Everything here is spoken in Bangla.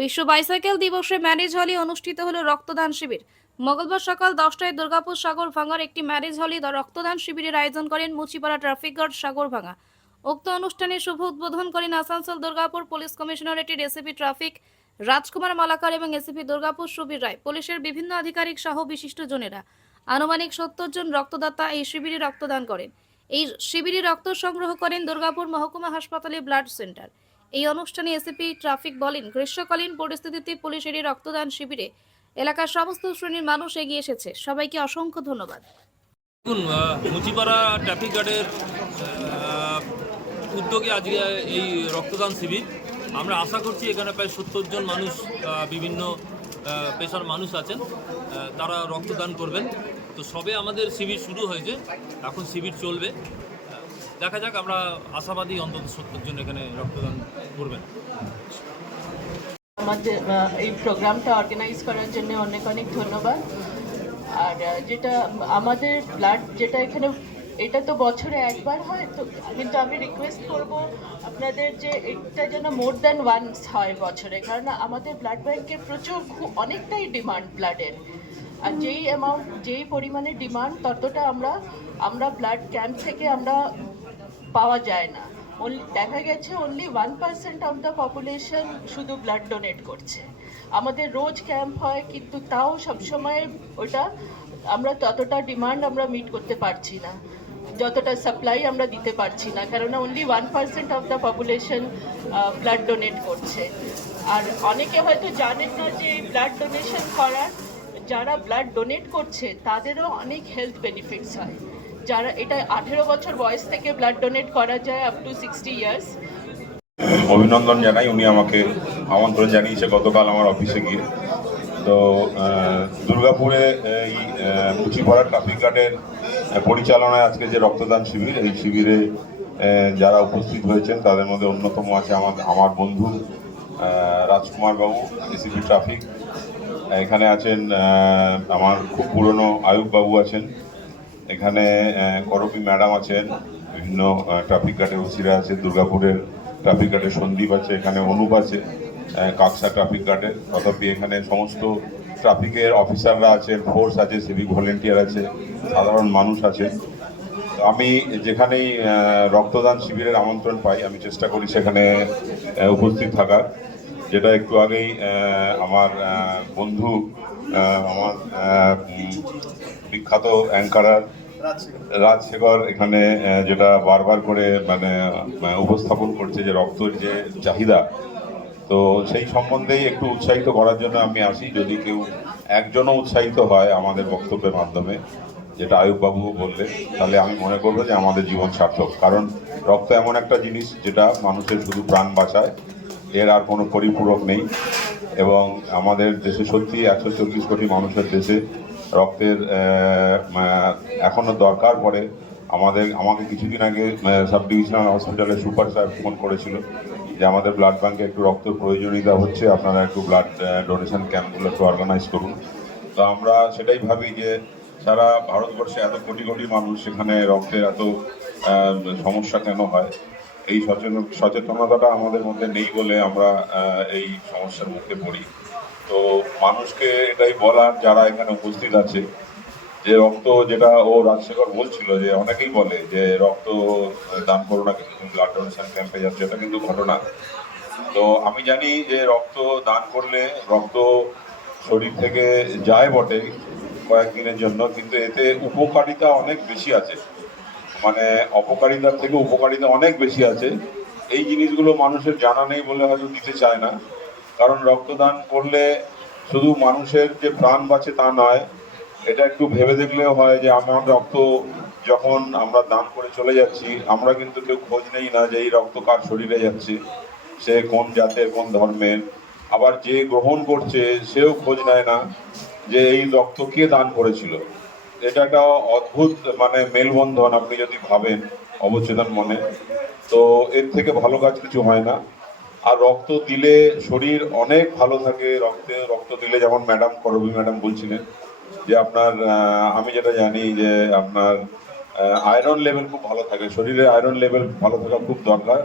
বিশ্ব বাইসাইকেল দিবসে ম্যারেজ হলে অনুষ্ঠিত হলো রক্তদান শিবির। মঙ্গলবার সকাল 10টায় দুর্গাপুর সাগরভাঙার একটি ম্যারেজ হলে রক্তদান শিবিরের আয়োজন করেন মুচিপাড়া ট্রাফিক গার্ড সাগরভাঙা। উক্ত অনুষ্ঠানে শুভ উদ্বোধন করেন আসানসোল দুর্গাপুর পুলিশ কমিশনারেটের এসিপি ট্রাফিক রাজকুমার মালাকার এবং এসিপি দুর্গাপুর সুবীর রায়, পুলিশের বিভিন্ন আধিকারিক সহ বিশিষ্ট জনেরা। আনুমানিক 70 জন রক্তদাতা এই শিবিরে রক্তদান করেন। এই শিবিরে রক্ত সংগ্রহ করেন দুর্গাপুর মহকুমা হাসপাতালে ব্লাড সেন্টার। এই অনুষ্ঠানে এসিপি ট্রাফিক বলেন, গ্রীষ্মকালীন পরিস্থিতিতে পুলিশের এই রক্তদান শিবিরে এলাকার সমস্ত শ্রেণীর মানুষ এগিয়ে এসেছে। সবাইকে অসংখ্য ধন্যবাদ। দেখুন, মুচিপাড়া ট্রাফিক গার্ডের উদ্যোগে আজকে এই রক্তদান শিবির। আমরা আশা করছি এখানে প্রায় 70 জন মানুষ, বিভিন্ন পেশার মানুষ আছেন, তারা রক্তদান করবেন। তো সবে আমাদের শিবির শুরু হয়েছে, এখন শিবির চলবে। দেখা যাক, আমরা আশাবাদী অন্তত 70 জন এখানে রক্তদান করবেন। আমাদের এই প্রোগ্রামটা অর্গানাইজ করার জন্য অনেক অনেক ধন্যবাদ। আর যেটা আমাদের ব্লাড যেটা এখানে, এটা তো বছরে একবার হয়, তো কিন্তু আমি রিকোয়েস্ট করব আপনাদের যে এটা যেন মোর দ্যান ওয়ান্স হয় বছরে, কারণ আমাদের ব্লাড ব্যাংকে প্রচুর অনেকটাই ডিমান্ড ব্লাডের। আর যেই পরিমাণে ডিমান্ড, ততটা আমরা ব্লাড ক্যাম্প থেকে আমরা পাওয়া যায় না। দেখা গেছে অনলি 1% অফ দ্য পপুলেশন শুধু ব্লাড ডোনেট করছে। আমাদের রোজ ক্যাম্প হয়, কিন্তু তাও সবসময় ওটা আমরা ততটা ডিমান্ড আমরা মিট করতে পারছি না, যতটা সাপ্লাই আমরা দিতে পারছি না, কেননা only 1% of the population blood donate করছে। আর অনেকে হয়তো জানেন না যে ব্লাড ডোনেশন করার, যারা ব্লাড ডোনেট করছে তাদেরও অনেক হেলথ বেনিফিটস হয়। যারা এটা 18 বছর বয়স থেকে ব্লাড ডোনেট করা যায় আপ টু 60 ইয়ার্স। অভিনন্দন জানাই, উনি আমাকে আমন্ত্রণ জানিয়েছে গতকাল আমার অফিসে গিয়ে। তো দুর্গাপুরে এই মুচিপাড়া ট্রাফিক গার্ডের পরিচালনায় আজকে যে রক্তদান শিবির, এই শিবিরে যারা উপস্থিত হয়েছেন তাদের মধ্যে অন্যতম আছে আমার বন্ধু রাজকুমার বাবু, এসিপি ট্রাফিক। এখানে আছেন আমার খুব পুরনো আয়ুব বাবু আছেন, এখানে করবী ম্যাডাম আছেন, বিভিন্ন ট্রাফিক গার্ডের ওসিরা আছে, দুর্গাপুরের ট্রাফিক গার্ডের সন্দীপ আছে, এখানে অনুপ আছে, কাকসা ট্রাফিক গার্ডের। তথাপি এখানে সমস্ত ট্রাফিকের অফিসাররা আছেন, ফোর্স আছে, সিভিক ভলেন্টিয়ার আছে, সাধারণ মানুষ আছে। আমি যেখানেই রক্তদান শিবিরের আমন্ত্রণ পাই আমি চেষ্টা করি সেখানে উপস্থিত থাকার। যেটা একটু আগেই আমার বন্ধু, আমার বিখ্যাত অ্যাঙ্কারার রাজশেখর এখানে যেটা বারবার করে উপস্থাপন করছে যে রক্তের যে চাহিদা, তো সেই সম্বন্ধেই একটু উৎসাহিত করার জন্য আমি আসি। যদি কেউ একজনও উৎসাহিত হয় আমাদের বক্তব্যের মাধ্যমে, যেটা আয়ুববাবু বললেন, তাহলে আমি মনে করবো যে আমাদের জীবন সার্থক। কারণ রক্ত এমন একটা জিনিস যেটা মানুষের শুধু প্রাণ বাঁচায়, এর আর কোনো পরিপূরক নেই। এবং আমাদের দেশে সত্যি 140 কোটি মানুষের দেশে রক্তের এখনো দরকার পড়ে। আমাকে কিছুদিন আগে সাব ডিভিশনাল হসপিটালে সুপার সাহেব ফোন করেছিল যে আমাদের ব্লাড ব্যাঙ্কে একটু রক্তের প্রয়োজনীয়তা হচ্ছে, আপনারা একটু ব্লাড ডোনেশন ক্যাম্পগুলো একটু অর্গানাইজ করুন। তো আমরা সেটাই ভাবি যে সারা ভারতবর্ষে এত কোটি কোটি মানুষ, সেখানে রক্তের এত সমস্যা কেন হয়, এই সচেতনতাটা আমাদের মধ্যে নেই বলে আমরা এই সমস্যার মুখে পড়ি। তো মানুষকে এটাই বলার, যারা এখানে উপস্থিত আছে, যে রক্ত, যেটা রাজশেখর বলছিল যে অনেকেই বলে যে রক্ত দান করো না, কিন্তু তুমি ব্লাড ডোনেশন ক্যাম্পে যাচ্ছ, এটা কিন্তু ঘটনা। তো আমি জানি যে রক্ত দান করলে রক্ত শরীর থেকে যায় বটে কয়েকদিনের জন্য, কিন্তু এতে উপকারিতা অনেক বেশি আছে, অপকারিতার থেকে উপকারিতা অনেক বেশি আছে। এই জিনিসগুলো মানুষের জানা নেই বলে হয়তো দিতে চায় না। কারণ রক্তদান করলে শুধু মানুষের যে প্রাণ বাঁচে তা নয়, এটা একটু ভেবে দেখলেও হয় যে আমার রক্ত যখন আমরা দান করে চলে যাচ্ছি, আমরা কিন্তু কেউ খোঁজ নেই না যে এই রক্ত কার শরীরে যাচ্ছে, সে কোন জাতের, কোন ধর্মের। আবার যে গ্রহণ করছে সেও খোঁজ নেয় না যে এই রক্ত কে দান করেছিল। এটা একটা অদ্ভুত মেলবন্ধন, আপনি যদি ভাবেন অবচেতন মনে, তো এর থেকে ভালো কাজ কিছু হয় না। আর রক্ত দিলে শরীর অনেক ভালো থাকে। রক্ত দিলে, যেমন করবী ম্যাডাম বলছিলেন যে আপনার, আমি যেটা জানি যে আপনার আয়রন লেভেল খুব ভালো থাকে, শরীরে আয়রন লেভেল ভালো থাকা খুব দরকার।